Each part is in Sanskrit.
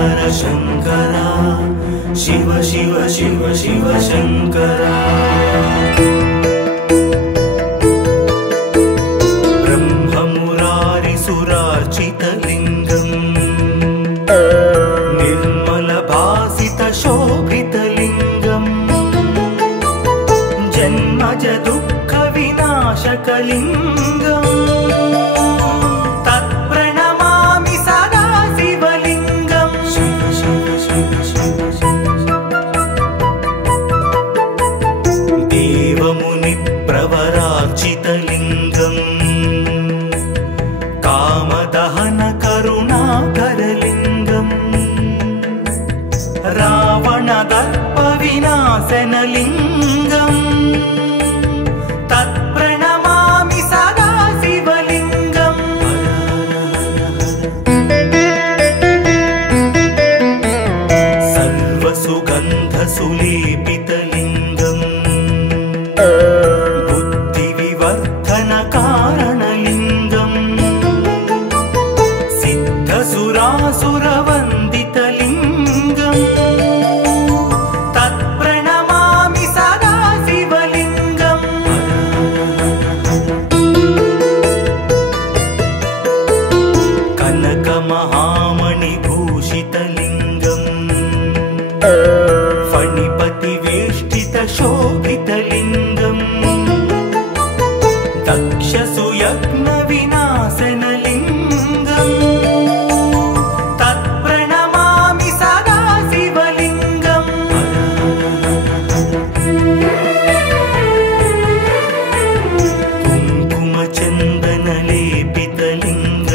हर शंकरा शिव शिव शिव शिव शंकरा ब्रह्ममुरारिसुरार्चितलिङ्गम् निर्मलभासितशोभितलिङ्गम् जन्मज दुःखविनाशकलिङ्गम् तत्प्रणमामि सदा शिवलिङ्गम् शिव शिव शिव शिव देवमुनिप्रवरार्चितलिङ्गम् कामदहन करुणाकरलिङ्गम् रावणदर्पविनाशनलिङ्गम् तत्प्रणमामि सदा शिवलिङ्गम् सर्वसुगन्धसुलेपितलिङ्गम् बुद्धिविवर्धनकारणलिङ्गम् सिद्धसुरासुरवन्दितलिङ्गम् तत्प्रणमामि सदा शिवलिङ्गम् कनकमहामणिभूषितलिङ्गम् फणिपतिवेष्टितशोभितलिङ्गम् दक्षसुयज्ञविनाशनलिङ्गम् तत्प्रणमामि सदा शिवलिङ्गम्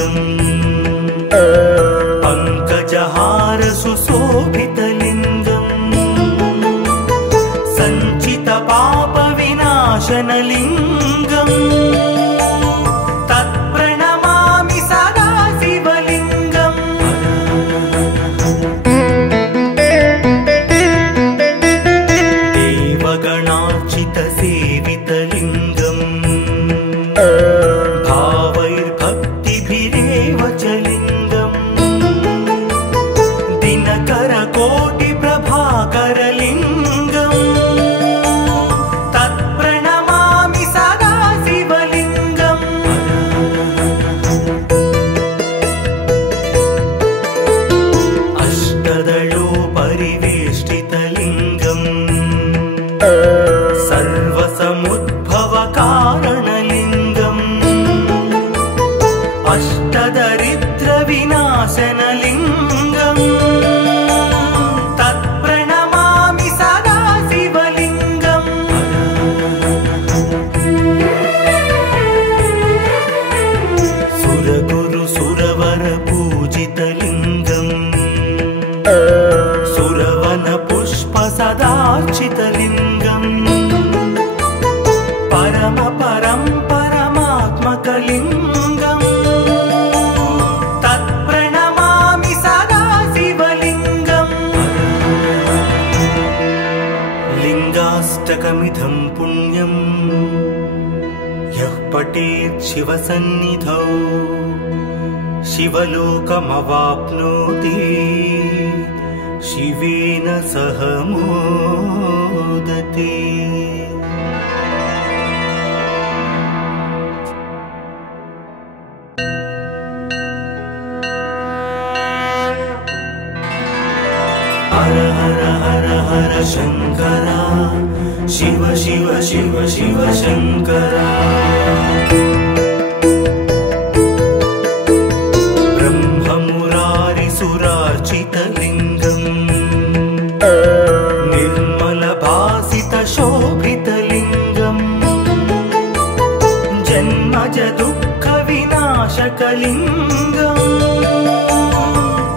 कुङ्कुमचन्दनलेपितलिङ्गम् पङ्कजहारसुशोभितलिङ्गम् सञ्चितपापविनाशनलिङ्गम् तत्प्रणमामि सदा शिवलिङ्गम् देवगणार्चितसेवितलिङ्गम् भावैर्भक्तिभिरेव च लिङ्गम् दिनकरकोटिप्रभाकरलिङ्गम् तत्प्रणमामि सदा शिवलिङ्गम् अष्टदलोपरिवेष्टितलिङ्गम् सर्वसमुद्भवकारणलिङ्गम् अष्टदरिद्रविनाशनलिङ्गम् तत्प्रणमामि सदा शिवलिङ्गम् सुरगुरुसुरवरपूजितलिङ्गम् सुरवनपुष्पसदार्चितलिङ्गम् परमात्मकलिङ्गम् तत्प्रणमामि सदा शिवलिङ्गम् लिङ्गाष्टकमिदं पुण्यम् यः पठेत् शिवसन्निधौ शिवलोकमवाप्नोति शिवेन सह मोदते। हर हर हर हर शंकरा शिव शिव शिव शिव शंकरा ब्रह्ममुरारिसुरार्चितलिङ्गम् निर्मलभासितशोभितलिङ्गम् जन्मज दुःखविनाशकलिङ्गम्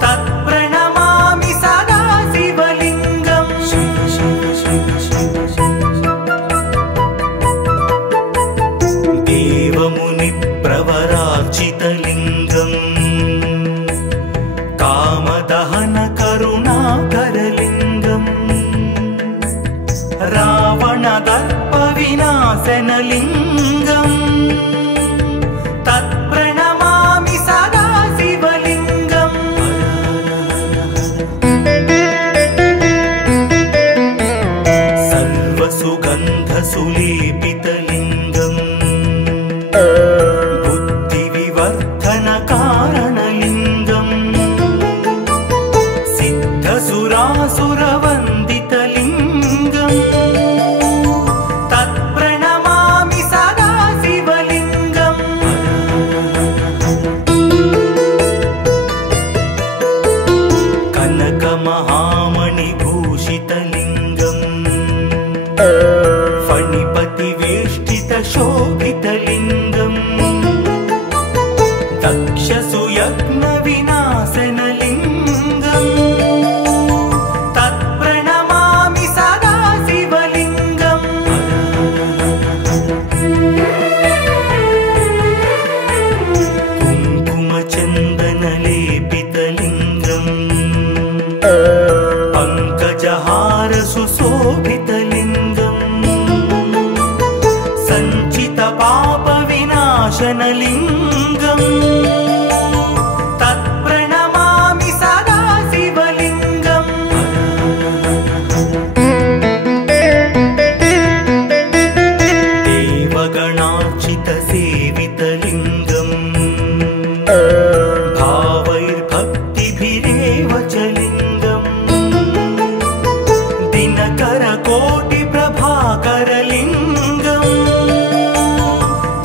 तत्प्रणमामि सदा शिवलिङ्गम् शिव शिव शिव शिव देवमुनिप्रवरार्चितलिङ्गम् कामदहन करुणाकरलिङ्गम् रावणदर्पविनाशनलिङ्गम् तत्प्रणमामि सदा शिवलिङ्गम् बुद्धिविवर्धनकारणलिङ्गम् सिद्धसुरासुरवन्दितलिङ्गम् तत्प्रणमामि सदा शिवलिङ्गम् कनकमहामणिभूषितलिङ्गम् फणिपतिवेष्टितशोभितलिङ्गम् दक्षसुयज्ञविनाशनलिङ्गम् तत्प्रणमामि सदा शिवलिङ्गम् कुङ्कुमचन्दनलेपितलिङ्गम् पङ्कजहारसुशोभितलिङ्गम् सञ्चितपापविनाशनलिङ्गम् तत्प्रणमामि सदा शिवलिङ्गम् देवगणार्चितसेवितलिङ्गम् भावैर्भक्तिभिरेव च लिङ्गम् दिनकरकोटिप्रभाकरलिङ्गम्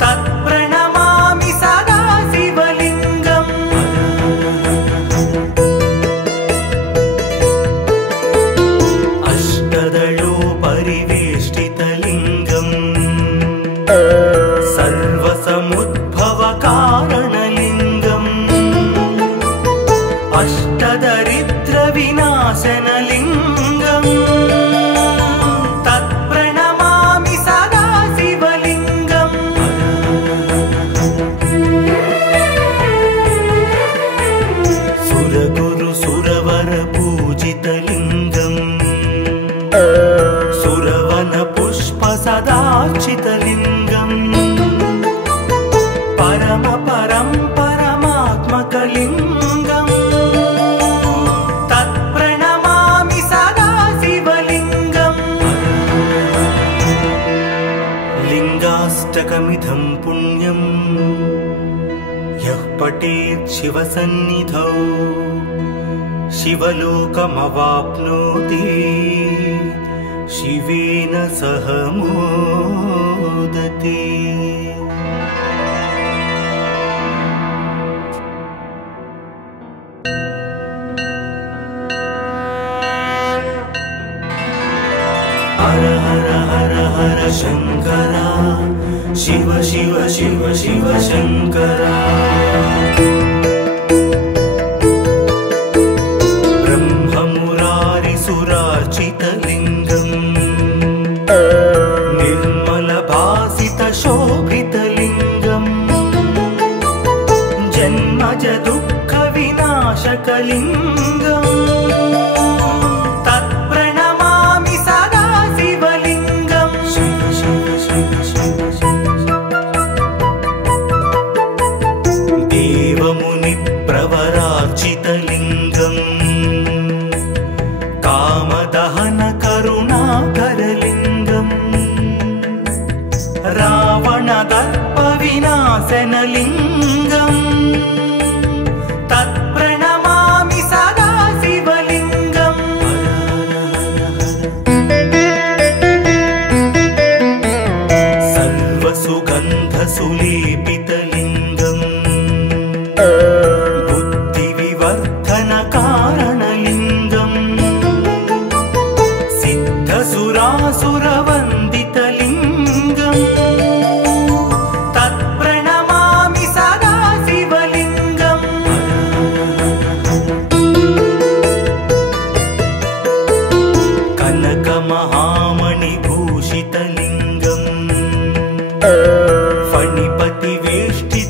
तत्प्रणमामि सदा शिवलिङ्गम् अष्टदलोपरिवेष्टितलिङ्गम् सर्वसमुद्भवकारणलिङ्गम् अष्टदरिद्रविनाशनलिङ्गम् तत्प्रणमामि सदा शिवलिङ्गम् सुरगुरुसुरवरपूजितलिङ्गम् सुरवनपुष्पसदार्चितलिङ्गम् परमात्मकलिङ्गम् तत्प्रणमामि सदा शिवलिङ्गम् लिङ्गाष्टकमिदं पुण्यम् यः पठेत् शिवसन्निधौ शिवलोकमवाप्नोति शिवेन सह मोदते। हर हर हर हर शंकरा शिव शिव शिव शिव शंकरा ब्रह्ममुरारिसुरार्चितलिङ्गम् निर्मलभासितशोभितलिङ्गम् जन्मज दुःखविनाशकलिङ्गम् तत्प्रणमामि सदा शिवलिङ्गम् शिव शिव शिव शिव देवमुनिप्रवरार्चितलिङ्गम् कामदहनकरुणाकरलिङ्गम् रावणदर्पविनाशनलिङ्गम् तत्प्रणमामि सदा शिवलिङ्गम् सर्वसुगन्धसुलेपितलिङ्गम् बुद्धिविवर्धनकारणलिङ्गम् सिद्धसुरासुरवन्दितलिङ्गम् तत्प्रणमामि सदा शिवलिङ्गम् कनकमहामणिभूषितलिङ्गम् फणिपतिवेष्टि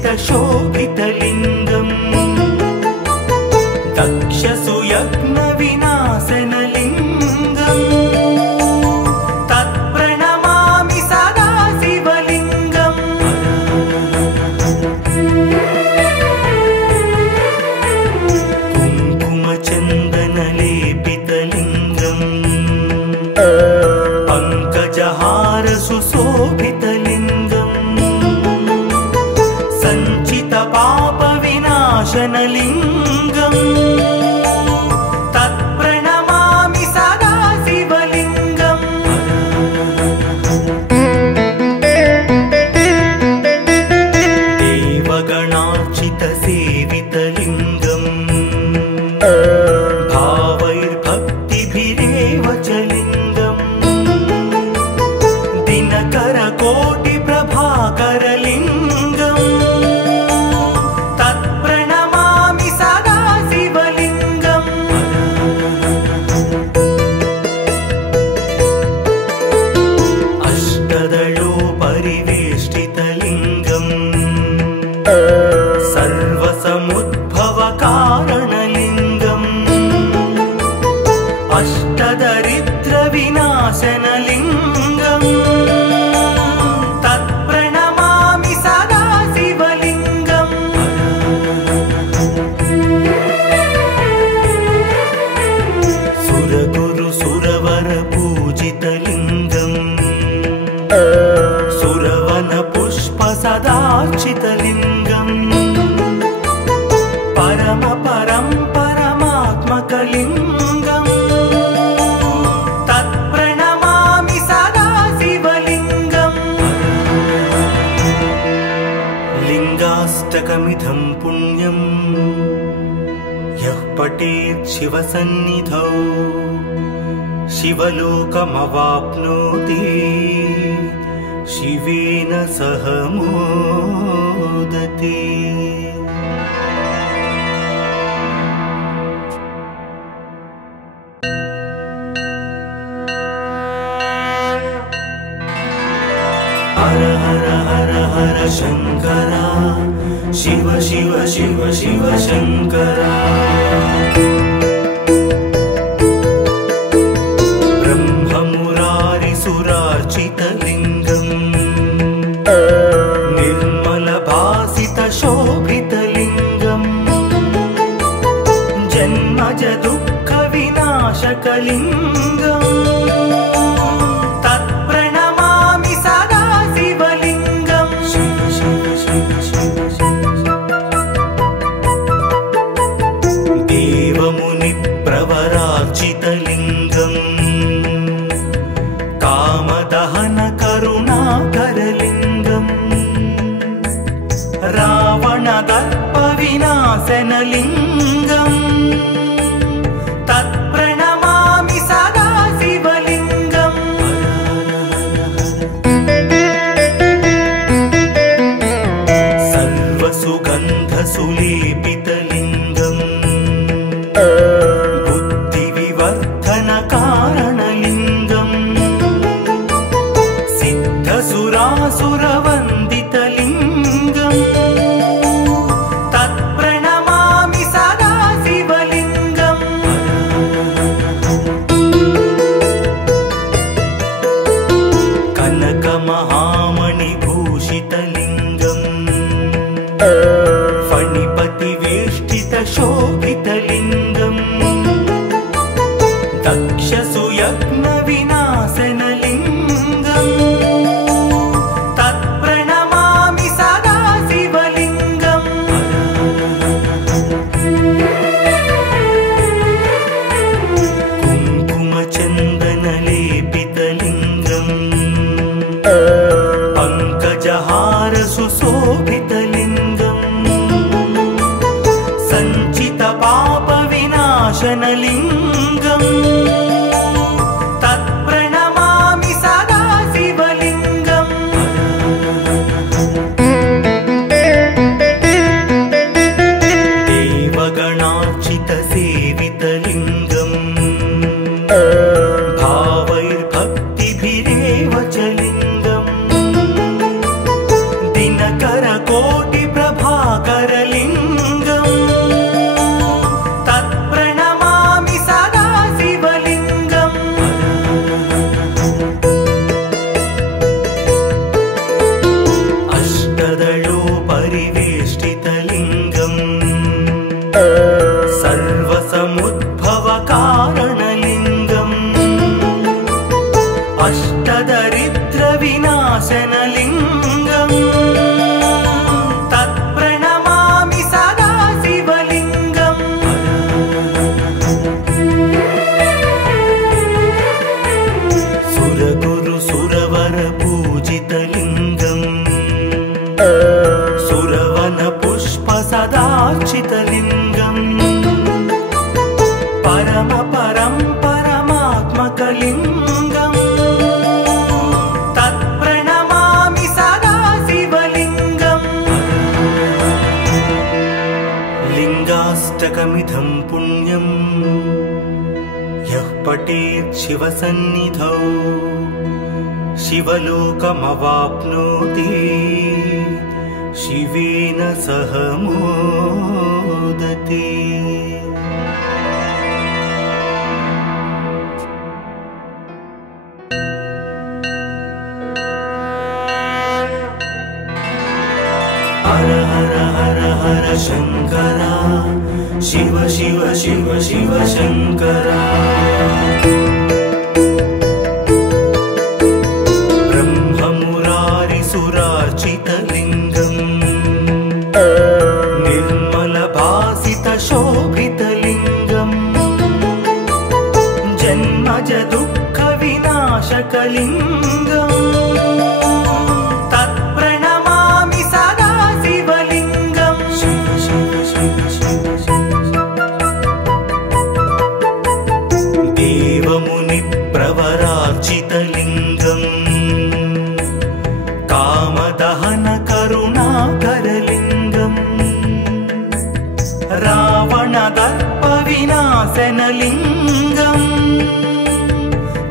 विनाशनलिङ्गम् तत्प्रणमामि सदा शिवलिङ्गम् देवगणार्चितसेवितलिङ्गम् भावैर्भक्तिभिरेव च लिङ्गम् दिनकरकोटिप्रभाकरलिङ्गम् तत्प्रणमामि सदा शिवलिङ्गम् अष्टदलोपरिवेष्टितलिङ्गम् सर्वसमुद्भवकारणलिङ्गम् अष्टदरिद्रविनाशनलिङ्गम् तत्प्रणमामि सदा शिवलिङ्गम् सुरगुरुसुरवरपूजितलिङ्गम् सुरवनपुष्पसदार्चितलिङ्गम् परमात्मकलिङ्गम् तत्प्रणमामि सदा शिवलिङ्गम् लिङ्गाष्टकमिदं पुण्यम् यः पठेत् शिवसन्निधौ शिवलोकमवाप्नोति शिवेन सह मोदते। हर हर हर हर शङ्करा शिव शिव शिव शिव शङ्करा ब्रह्ममुरारिसुरार्चितलिङ्गम् निर्मलभासितशोभितलिङ्गम् जन्मजदुःखविनाशकलिङ्गम् तत्प्रणमामि सदा शिवलिङ्गम् शिव शिव शिव शिव देवमुनिप्रवरार्चितलिङ्गम् कामदहनकरुणाकरलिङ्गम् रावणदर्पविनाशनलिङ्गम् तत्प्रणमामि सदा शिवलिङ्गम् सर्वसुगन्धसुलेपितलिङ्गम् बुद्धिविवर्धनकारणलिङ्गम् सिद्धसुरासुरवन्दितलिङ्गम् तत्प्रणमामि सदा शिवलिङ्गम् कनकमहामणिभूषितलिङ्गम् फणिपतिवेष्टितशोभितलिङ्गम् दक्षसुयज्ञविनाशनलिङ्गम् तत्प्रणमामि सदा शिवलिङ्गम् कुङ्कुमचन्दनलेपितलिङ्गम् पङ्कजहारसुशोभितलिङ्गम् सञ्चितपापविनाशनलिङ्गम् तत्प्रणमामि सदा शिवलिङ्गम् देवगणार्चितसेवितलिङ्गम् भावैर्भक्तिभिरेव च लिङ्गम् दिनकरकोटिप्रभाकरलिङ्गम् तत्प्रणमामि सदा शिवलिङ्गम् अष्टदलोपरिवेष्टितलिङ्गम् सर्वसमुद्भवकारणलिङ्गम् अष्टदरिद्रविनाशनलिङ्गम् तत्प्रणमामि सदा शिव सुरवन पुष्प सदार्चितलिङ्गम् परम परं परमात्मकलिङ्गम् तत्प्रणमामि सदा शिवलिङ्गम् लिङ्गाष्टकमिदं पुण्यम् यः पठेत् शिवसन्निधौ शिवलोकमवाप्नोति शिवेन सह मोदते। हर हर हर हर शङ्करा शिव शिव शिव शिव शङ्करा शोभितलिङ्गम् जन्मज दुःखविनाशकलिङ्गम् तत्प्रणमामि सदा शिवलिङ्गम् शिव शिव शिव शिव देवमुनिप्रवरार्चितलिङ्गम् कामदहन करुणाकरलिङ्गम् रावणदर्पविनाशनलिङ्गम्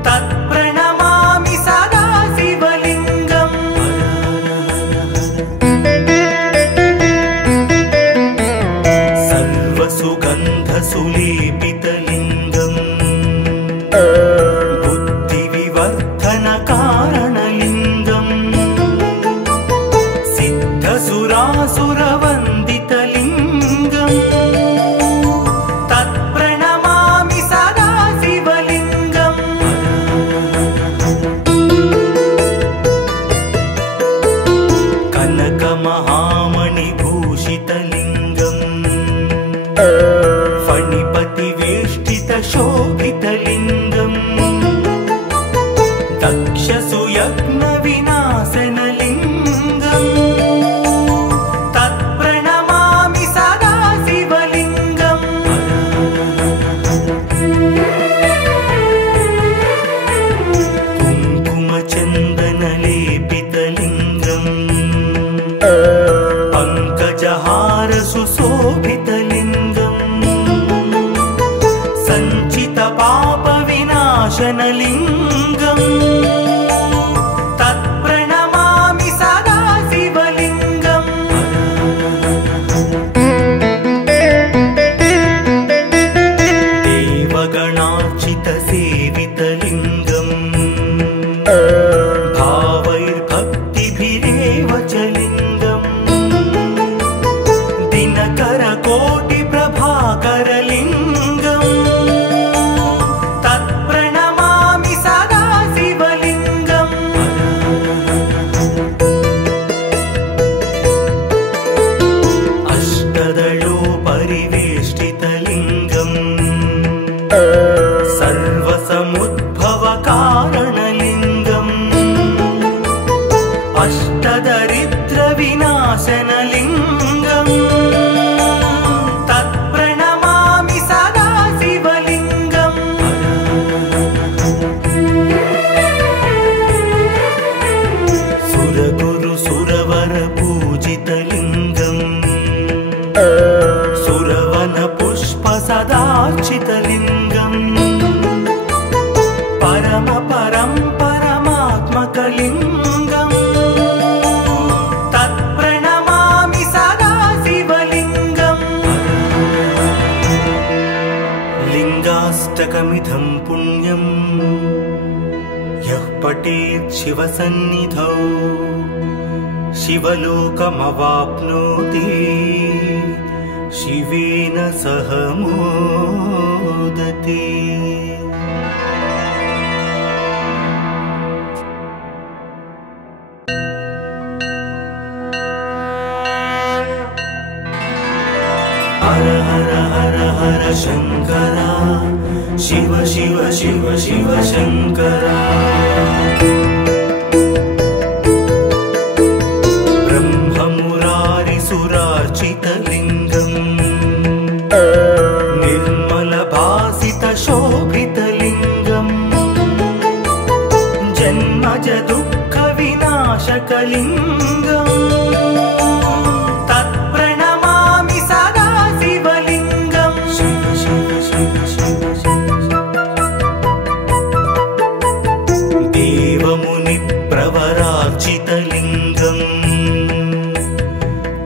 तत्प्रणमामि सदा शिवलिङ्गम् सर्वसुगन्धसुलेपितलिङ्गम् बुद्धिविवर्धनकारणलिङ्गम् सिद्धसुरासुरवन्दितलिङ्गम् तत्प्रणमामि सदा शिवलिङ्गम् कनकमहामणिभूषितलिङ्गम् फणिपतिवेष्टितशोभितलिङ्गम् दक्षसुयज्ञविनाशनलिङ्गम् तत्प्रणमामि सदा शिवलिङ्गम् कुङ्कुमचन्दनलेपितलिङ्गम् पङ्कजहारसुशोभितलिङ्गम् सञ्चितपापविनाशनलिङ्गम् तत्प्रणमामि सदा शिवलिङ्गम् देवगणार्चितसेवितलिङ्गम् भावैर्भक्तिभिरेव च लिङ्गम् दिनकरकोटिप्रभाकरलिङ्गम् तत्प्रणमामि सदा शिवलिङ्गम् अष्टदलोपरिवेष्टितलिङ्गम् सर्वसमुद्भवकारणलिङ्गम् अष्टदरिद्रविनाशनलिङ्गम् तत्प्रणमामि सदा शिवलिङ्गम् सुरगुरुसुरवरपूजितलिङ्गम् सुरवनपुष्प सदार्चितलिङ्गम् परम परं परमात्मकलिङ्गम् तत्प्रणमामि सदा शिवलिङ्गम् लिङ्गाष्टकमिदं पुण्यम् यः पठेत् शिवसन्निधौ शिवलोकमवाप्नोति शिवेन सह मोदते। हर हर हर हर शङ्करा शिव शिव शिव शिव शङ्करा ब्रह्म सुरार्चितलिङ्गम् निर्मलभासितशोभितलिङ्गम् जन्मज दुःखविनाशकलिङ्गम् तत्प्रणमामि सदा शिवलिङ्गम् शिव शिव शिव शिव देवमुनिप्रवरार्चितलिङ्गम्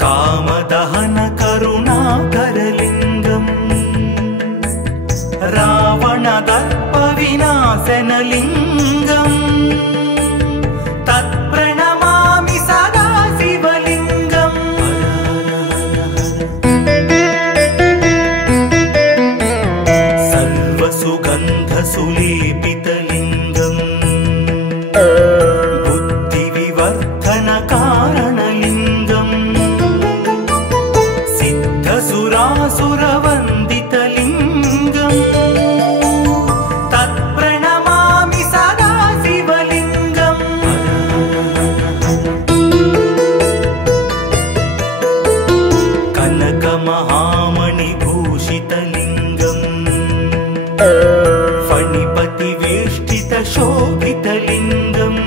कामदहनकरुणाकरलिङ्गम् रावणदर्पविनाशनलिङ्गम् तत्प्रणमामि सदा शिवलिङ्गम् सर्वसुगन्धसुलेपितलिङ्गम् बुद्धिविवर्धनकारणलिङ्गम् सिद्धसुरासुरवन्दितलिङ्गम् तत्प्रणमामि सदा शिवलिङ्गम् कनकमहामणिभूषितलिङ्गम् फणिपतिवेष्टितशोभितलिङ्गम्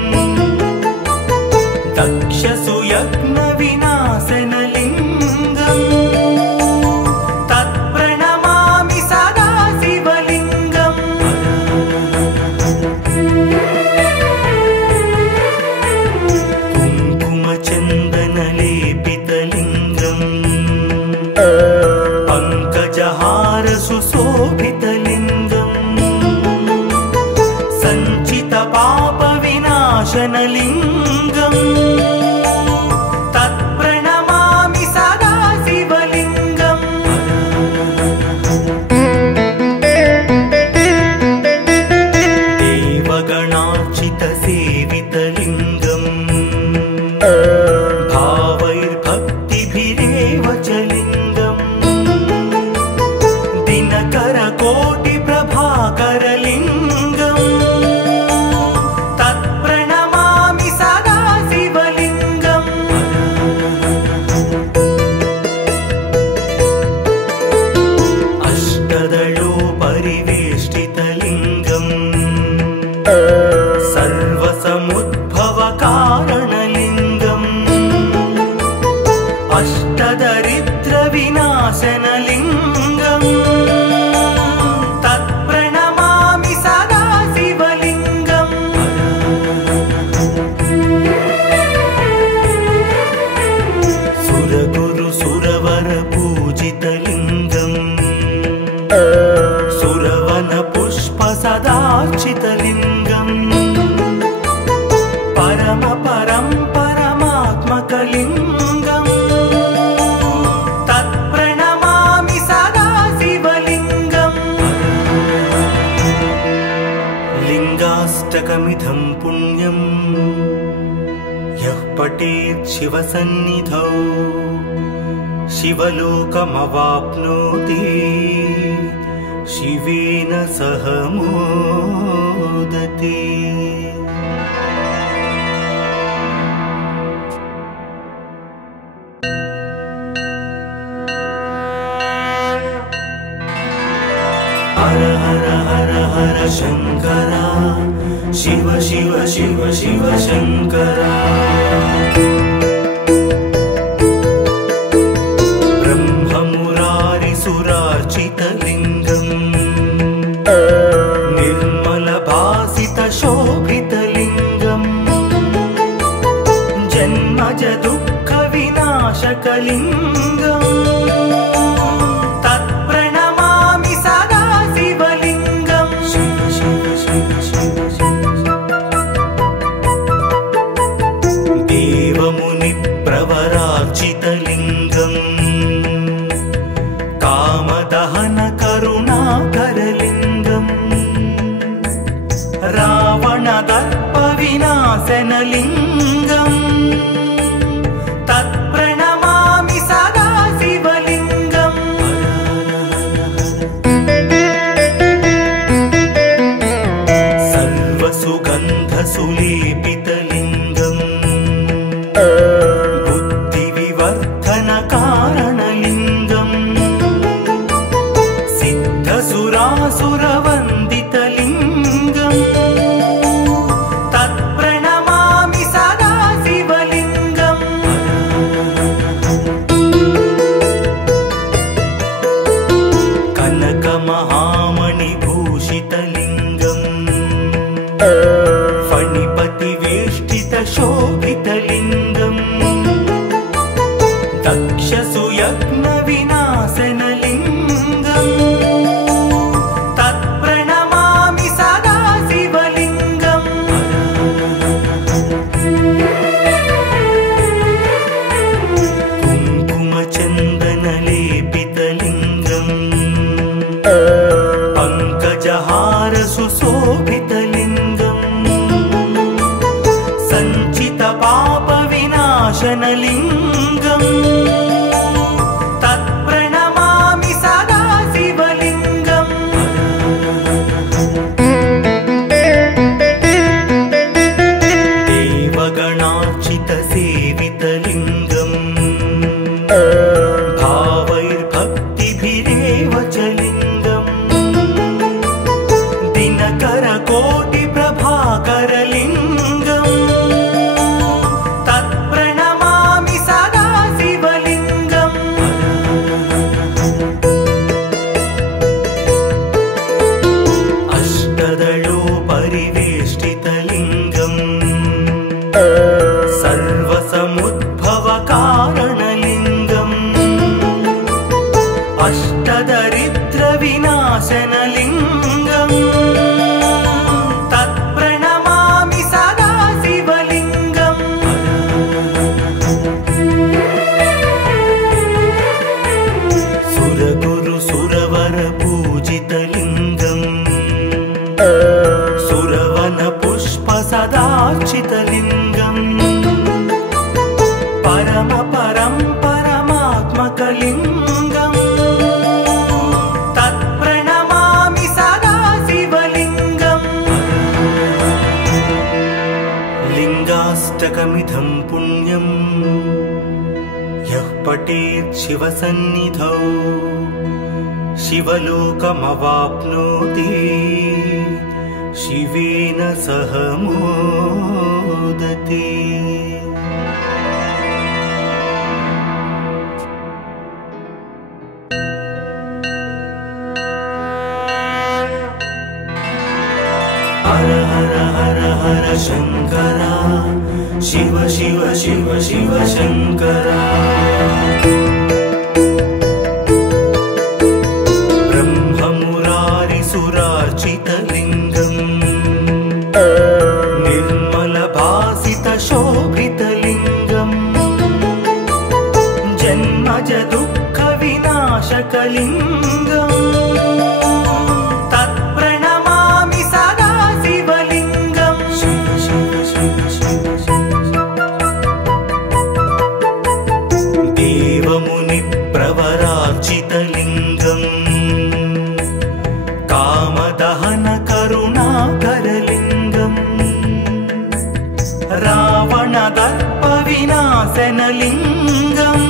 दक्षसुयज्ञविनाशनलिङ्गम् तत्प्रणमामि सदा शिवलिङ्गम् कुङ्कुमचन्दनलेपितलिङ्गम् पङ्कजहारसुशोभितलिङ्गम् सञ्चितपापविनाशनलिङ्गम् तत्प्रणमामि सदा शिवलिङ्गम् देवगणार्चितसेवितलिङ्गम् भावैर्भक्तिभिरेव च लिङ्गम् दिनकरकोटिप्रभाकरलिङ्गम् तत्प्रणमामि सदा शिवलिङ्गम् अष्टदलोपरिवेष्टितलिङ्गम् सर्वसमुद्भवकारणलिङ्गम् अष्टदरिद्रविनाशनलिङ्गम् तत्प्रणमामि सदा शिवलिङ्गम् सुरगुरुसुरवरपूजितलिङ्गम् सुरवनपुष्पसदार्चितलिङ्गम् परमात्मकलिङ्गम् तत्प्रणमामि सदा शिवलिङ्गम् लिङ्गाष्टकमिदं पुण्यम् यः पठेत् शिवसन्निधौ शिवलोकमवाप्नोति शिवेन सह मोदते। हर हर हर हर शंकरा शिव शिव शिव शिव शंकरा ब्रह्ममुरारिसुरार्चितलिङ्गम् निर्मलभासितशोभितलिङ्गम् जन्मज दुःखविनाशकलिङ्गम् तत्प्रणमामि सदा शिवलिङ्गम् शिव शिव शिव शिव देवमुनिप्रवरार्चितलिङ्गम् कामदहनकरुणाकरलिङ्गम् रावणदर्पविनाशनलिङ्गम् तत्प्रणमामि सदा दक्षसुयज्ञविनाशनलिङ्गम् तत्प्रणमामि सदा शिवलिङ्गम् कुङ्कुमचन्दनलेपितलिङ्गम् पङ्कजहार सुशोभितलिङ्गम् सञ्चितपापविनाशनलिङ्गम् तत्प्रणमामि सदा शिवलिङ्गम् देवगणार्चितसेवितलिङ्गम् भावैर्भक्तिभिरेव च लिङ्गम् दिनकरकोटिप्रभाकरलिङ्गम् तत्प्रणमामि सदा शिवलिङ्गम् अष्टदलोपरिवेष्टितलिङ्गम् सर्वसमुद्भवकारणलिङ्गम् अष्टदरिद्रविनाशनलिङ्गम् तत्प्रणमामि सदा शिवलिङ्गम् सुरगुरुसुरवरपूजितलिङ्गम् सुरवनपुष्पसदार्चितलिङ्गम् परमात्मकलिङ्गम् तत्प्रणमामि सदा शिवलिङ्गम् लिङ्गाष्टकमिदं पुण्यम् यः पठेत् शिवसन्निधौ शिवलोकमवाप्नोति शिवेन सह मोदते। हर हर हर हर शंकरा शिव शिव शिव शिव शंकरा ब्रह्ममुरारिसुरार्चितलिङ्गम् निर्मलभासितशोभितलिङ्गम् जन्मज दुःखविनाशकलिङ्गम् तत्प्रणमामि सदा शिवलिङ्गम् शिव शिव शिव शिव देवमुनिप्रवरार्चितलिङ्गम् कामदहन करुणाकरलिङ्गम् रावणदर्पविनाशनलिङ्गम्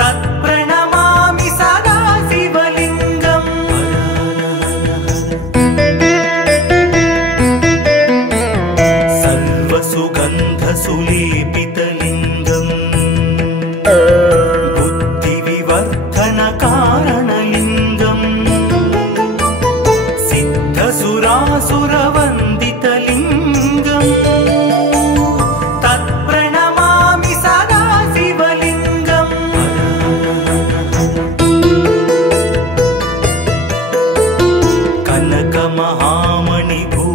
तत्प्रणमामि सदा शिवलिङ्गम् सर्वसुगन्धसुलेपितलिङ्गम् बुद्धिविवर्धनकारणलिङ्गम् सिद्धसुरासुरवन्दितलिङ्गम् तत्प्रणमामि सदा शिवलिङ्गम्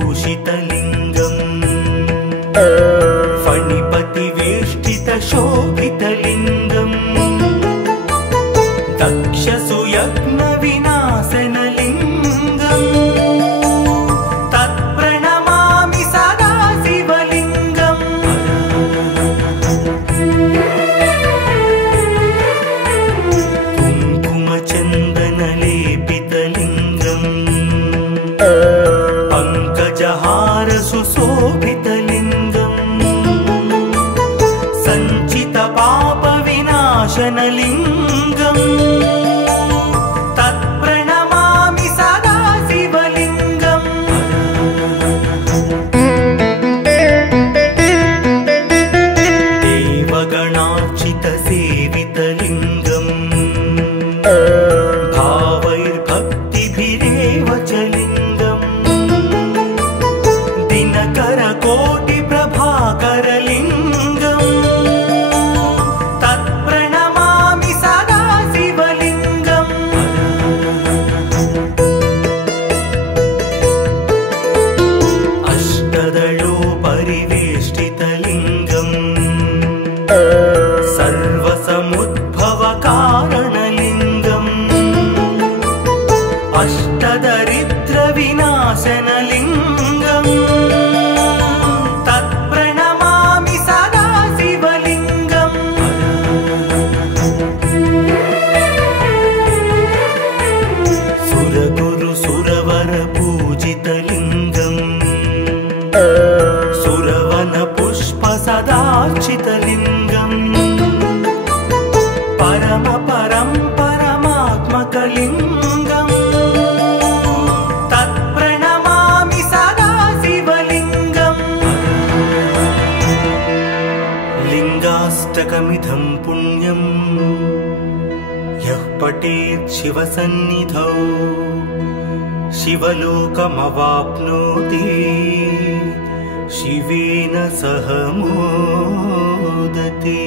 कनकमहामणिभूषितलिङ्गम् फणिपतिवेष्टितशोभितलिङ्गम् दक्षसुयज्ञविनाशनलिङ्गम् तत्प्रणमामि सदा शिवलिङ्गम् कुङ्कुमचन्दनलेपितलिङ्गम् पङ्कजहार सुशोभितलिङ्गम् सञ्चितपापविनाशनलिङ्गम् तत्प्रणमामि सदा शिवलिङ्गम् देवगणार्चितसेवितलिङ्गम् भावैर्भक्तिभिरेव च लिङ्गम् दिनकरकोटिप्रभाकरलिङ्गम् तत् सर्वसमुद्भवकारणलिङ्गम् अष्टदरिद्रविनाशनलिङ्गम् तत्प्रणमामि सदा शिवलिङ्गम् सुरगुरु सुरवर पूजितलिङ्गम् सुरवन पुष्प सदार्चितलिङ्गम् परम परं परमात्मकलिङ्गम् तत्प्रणमामि सदा शिवलिङ्गम् लिङ्गाष्टकमिदं पुण्यम् यः पठेत् शिवसन्निधौ शिवलोकमवाप्नोति शिवेन सह मोदते।